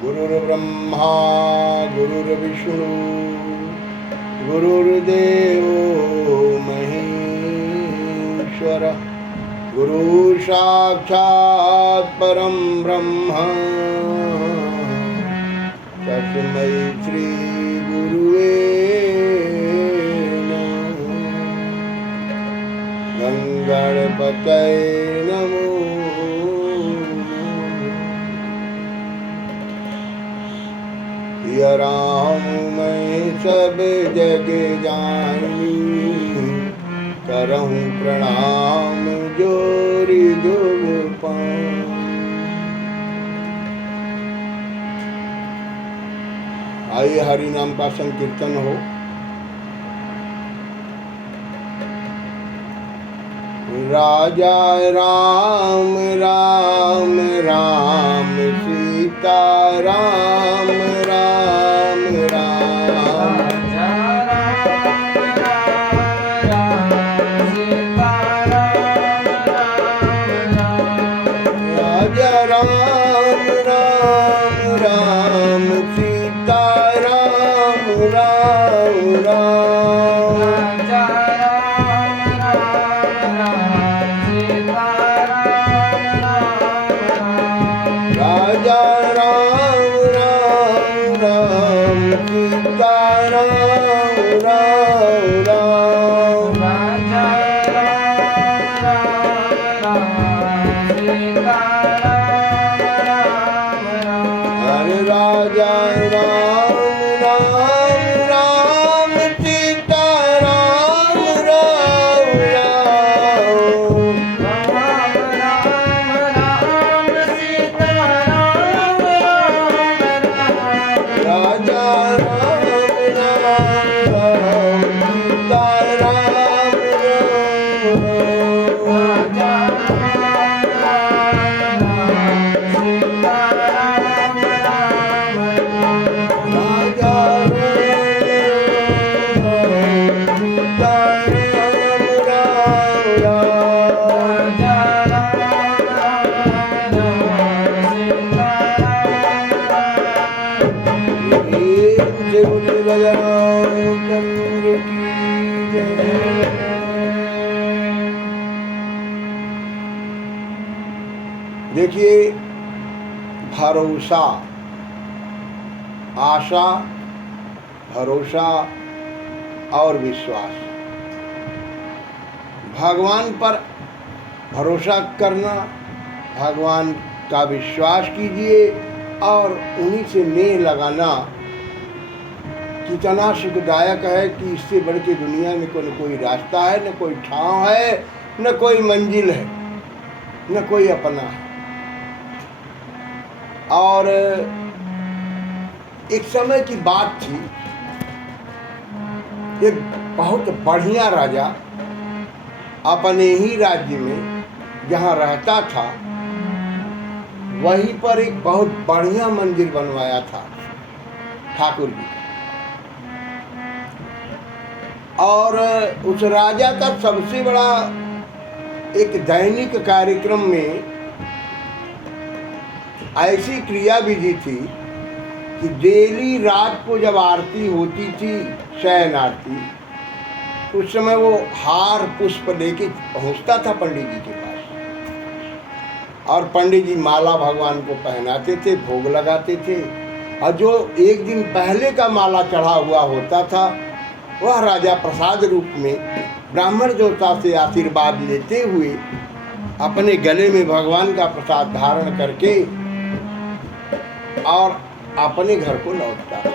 गुरुर्ब्रह्मा गुरुर्विष्णु गुरुर्देवो महेश्वर गुरु साक्षात् परं ब्रह्म तस्मै श्री गुरुवे नमः। गणपतये नमो। या राम मैं सब जग जानी करहूँ प्रणाम जोरी जोग पाऊँ। आइए हरि नाम का संकीर्तन हो। राजा राम राम राम सीता राम राम राम राजा राम राम राम सीता राम राम राम राजा राम राम राम सीता राम राम राम हरे राजा राम राम राम सीता राम राम राजा राम राम राम सीता राम राजा देखिए, भरोसा, आशा, भरोसा और विश्वास। भगवान पर भरोसा करना, भगवान का विश्वास कीजिए और उन्हीं से नेह लगाना कितना सुखदायक है कि इससे बढ़ के दुनिया में न कोई रास्ता है, न कोई ठाव है, न कोई मंजिल है, न कोई अपना है। और एक समय की बात थी, एक बहुत बढ़िया राजा अपने ही राज्य में जहाँ रहता था वहीं पर एक बहुत बढ़िया मंदिर बनवाया था ठाकुर जी। और उस राजा का सबसे बड़ा एक दैनिक कार्यक्रम में ऐसी क्रिया विधि थी कि डेली रात को जब आरती होती थी, शयन आरती, उस समय वो हार पुष्प लेके पहुंचता था पंडित जी के पास और पंडित जी माला भगवान को पहनाते थे, भोग लगाते थे। और जो एक दिन पहले का माला चढ़ा हुआ होता था वह राजा प्रसाद रूप में ब्राह्मण देवता से आशीर्वाद लेते हुए अपने गले में भगवान का प्रसाद धारण करके और अपने घर को लौटता था।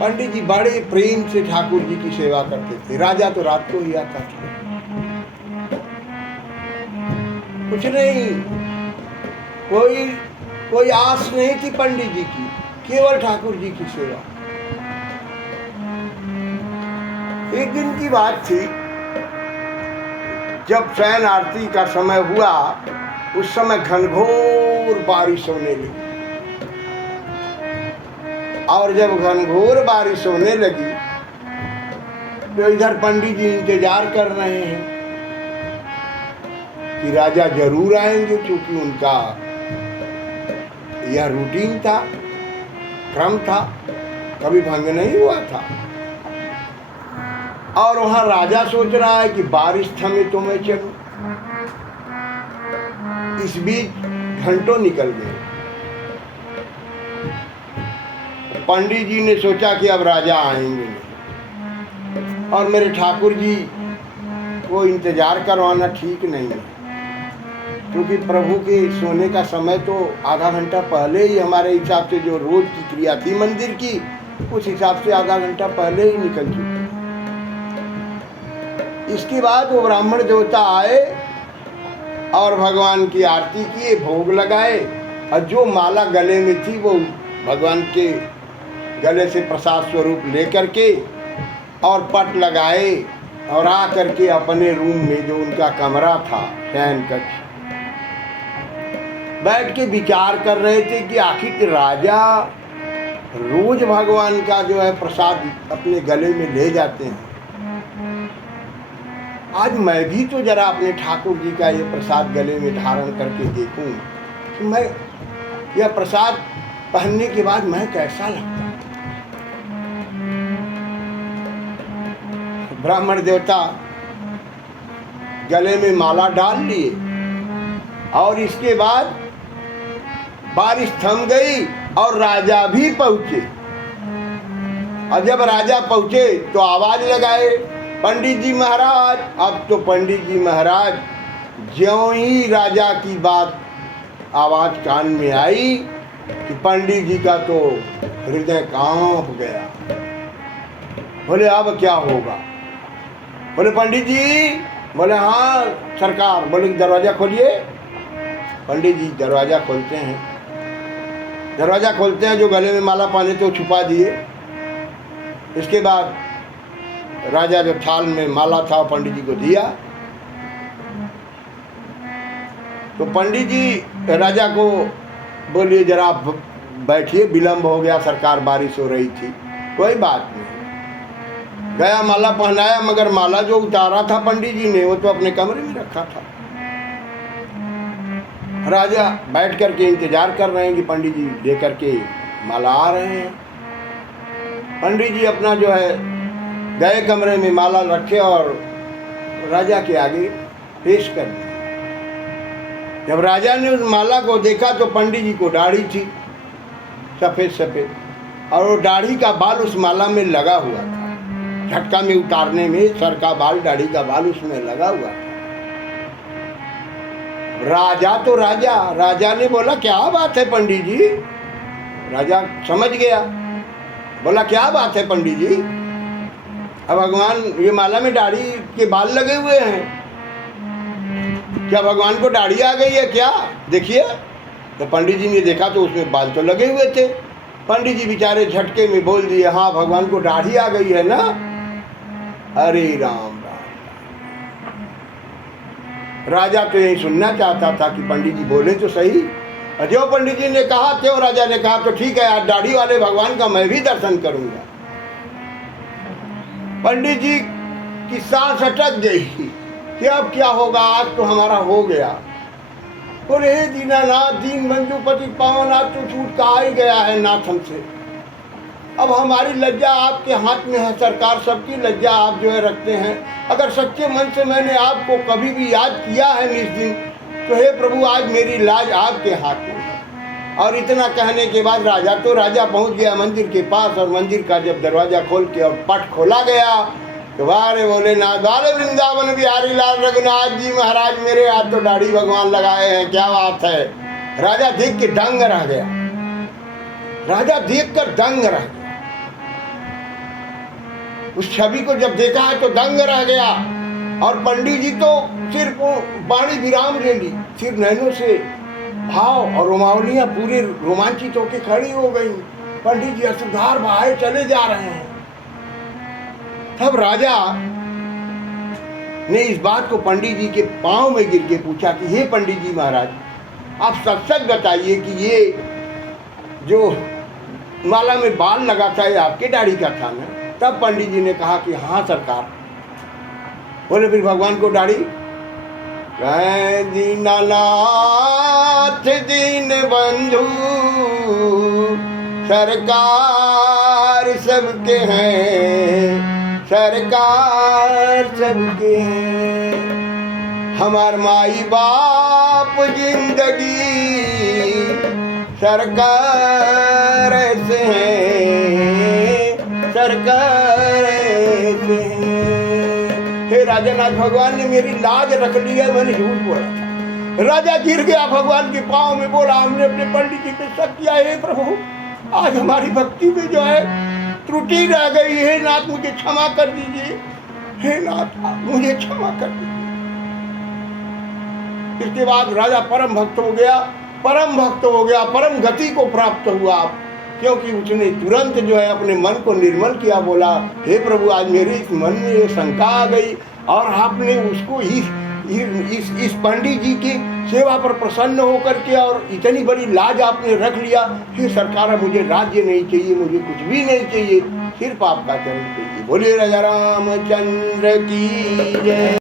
पंडित जी बड़े प्रेम से ठाकुर जी की सेवा करते थे। राजा तो रात को ही आता था, कुछ नहीं, कोई आस नहीं थी पंडित जी की, केवल ठाकुर जी की सेवा। एक दिन की बात थी, जब शयन आरती का समय हुआ उस समय घनघोर बारिश होने लगी। और जब घनघोर बारिश होने लगी तो इधर पंडित जी इंतजार कर रहे हैं कि राजा जरूर आएंगे, क्योंकि उनका यह रूटीन था, क्रम था, कभी भंग नहीं हुआ था। और वहां राजा सोच रहा है कि बारिश थमे तो मैं चलूं। इस बीच घंटों निकल गए। पंडित जी ने सोचा कि अब राजा आएंगे नहीं, और मेरे ठाकुर जी को इंतजार करवाना ठीक नहीं है, क्योंकि प्रभु के सोने का समय तो आधा घंटा पहले ही हमारे हिसाब से जो रोज की क्रिया थी मंदिर की, उस हिसाब से आधा घंटा पहले ही निकल चुकी। इसके बाद वो ब्राह्मण देवता आए और भगवान की आरती किए, भोग लगाए, और जो माला गले में थी वो भगवान के गले से प्रसाद स्वरूप लेकर के और पट लगाए, और आ करके अपने रूम में जो उनका कमरा था शयन कक्ष, बैठ के विचार कर रहे थे कि आखिर राजा रोज भगवान का जो है प्रसाद अपने गले में ले जाते हैं, आज मैं भी तो जरा अपने ठाकुर जी का ये प्रसाद गले में धारण करके देखूं कि मैं यह प्रसाद पहनने के बाद मैं कैसा लगता। ब्राह्मण देवता गले में माला डाल लिए, और इसके बाद बारिश थम गई और राजा भी पहुंचे। और जब राजा पहुंचे तो आवाज लगाए, पंडित जी महाराज। अब तो पंडित जी महाराज ज्यों ही राजा की बात आवाज कान में आई कि पंडित जी का तो हृदय कांप गया। बोले अब क्या होगा? बोले पंडित जी। बोले हाँ सरकार। बोले दरवाजा खोलिए। पंडित जी दरवाजा खोलते हैं। दरवाजा खोलते हैं, जो गले में माला पहने थे वो छुपा दिए। इसके बाद राजा जो थाल में माला था वो पंडित जी को दिया। तो पंडित जी राजा को बोलिए जरा आप बैठिए, विलम्ब हो गया सरकार, बारिश हो रही थी। कोई बात नहीं। गया, माला पहनाया, मगर माला जो उतारा था पंडित जी ने वो तो अपने कमरे में रखा था। राजा बैठ करके इंतजार कर रहे हैं कि पंडित जी लेकर के माला आ रहे हैं। पंडित जी अपना जो है गए कमरे में माला रखे और राजा के आगे पेश कर दी। जब राजा ने उस माला को देखा तो पंडित जी को दाढ़ी थी सफेद सफेद, और वो दाढ़ी का बाल उस माला में लगा हुआ था। झटका में उतारने में सर का बाल, दाढ़ी का बाल उसमें लगा हुआ था। राजा तो राजा ने बोला क्या बात है पंडित जी। राजा समझ गया, बोला क्या बात है पंडित जी, अब भगवान ये माला में दाढ़ी के बाल लगे हुए हैं, क्या भगवान को दाढ़ी आ गई है क्या? देखिए। तो पंडित जी ने देखा तो उसमें बाल तो लगे हुए थे। पंडित जी बेचारे झटके में बोल दिए हाँ भगवान को दाढ़ी आ गई है ना। अरे राम राम। राजा तो यही सुनना चाहता था कि पंडित जी बोले तो सही। जो पंडित जी ने कहा त्यों राजा ने कहा तो ठीक है, आज दाढ़ी वाले भगवान का मैं भी दर्शन करूंगा। पंडित जी की सांस अटक गई कि अब क्या होगा, आज तो हमारा हो गया। बोले हे दीनानाथ, दीन बंधु पति पावनाथ, तो छूट का ही गया है नाथ हमसे। अब हमारी लज्जा आपके हाथ में है सरकार, सबकी लज्जा आप जो है रखते हैं। अगर सच्चे मन से मैंने आपको कभी भी याद किया है इस दिन, तो हे प्रभु आज मेरी लाज आपके हाथ में है। और इतना कहने के बाद राजा पहुंच गया मंदिर के पास, और मंदिर का जब दरवाजा खोल के और पट खोला गया तो वारे बोले नाथ, वाले वृंदावन बिहारी लाल रघुनाथ जी महाराज, मेरे हाथ तो दाढ़ी भगवान लगाए हैं, क्या बात है। राजा देख के दंग रह गया। राजा देख कर दंग रह गया। उस छवि को जब देखा है तो दंग रह गया। और पंडित जी तो सिर्फ वाणी विराम ले ली, सिर्फ नैनों से भाव और रोमावलियां पूरे रोमांचित होकर खड़ी हो गई। पंडित जी असुधार बहाए चले जा रहे हैं। तब राजा ने इस बात को पंडित जी के पांव में गिर के पूछा कि हे पंडित जी महाराज, आप सच सच बताइए कि ये जो माला में बाल लगा था ये आपके दाढ़ी का था ना? तब पंडित जी ने कहा कि हाँ सरकार। बोले फिर भगवान को दाढ़ी दीनानाथ दीन बंधु सरकार सबके हैं, सरकार सबके हैं। हमार माई बाप जिंदगी सरकार से है, सरकार से है। हे राजानाथ, भगवान ने मेरी लाज रख ली है, मैंने झूठ बोला था। राजा गिर गया भगवान के पांव में, बोला हमने अपने पंडित जी पे शक किया। हे प्रभु, आज हमारी भक्ति में जो है त्रुटि रह गई। हे नाथ, मुझे क्षमा कर दीजिए। हे नाथ, मुझे क्षमा कर दीजिए। इसके बाद राजा परम भक्त हो गया, परम भक्त हो गया, परम गति को प्राप्त हुआ, क्योंकि उसने तुरंत जो है अपने मन को निर्मल किया। बोला, हे प्रभु, आज मेरे इस मन में ये शंका आ गई और आपने उसको इस पंडित जी की सेवा पर प्रसन्न होकर के और इतनी बड़ी लाज आपने रख लिया। हे सरकार, मुझे राज्य नहीं चाहिए, मुझे कुछ भी नहीं चाहिए, सिर्फ आपका चरण चाहिए। बोलिए राजा रामचंद्र की जय।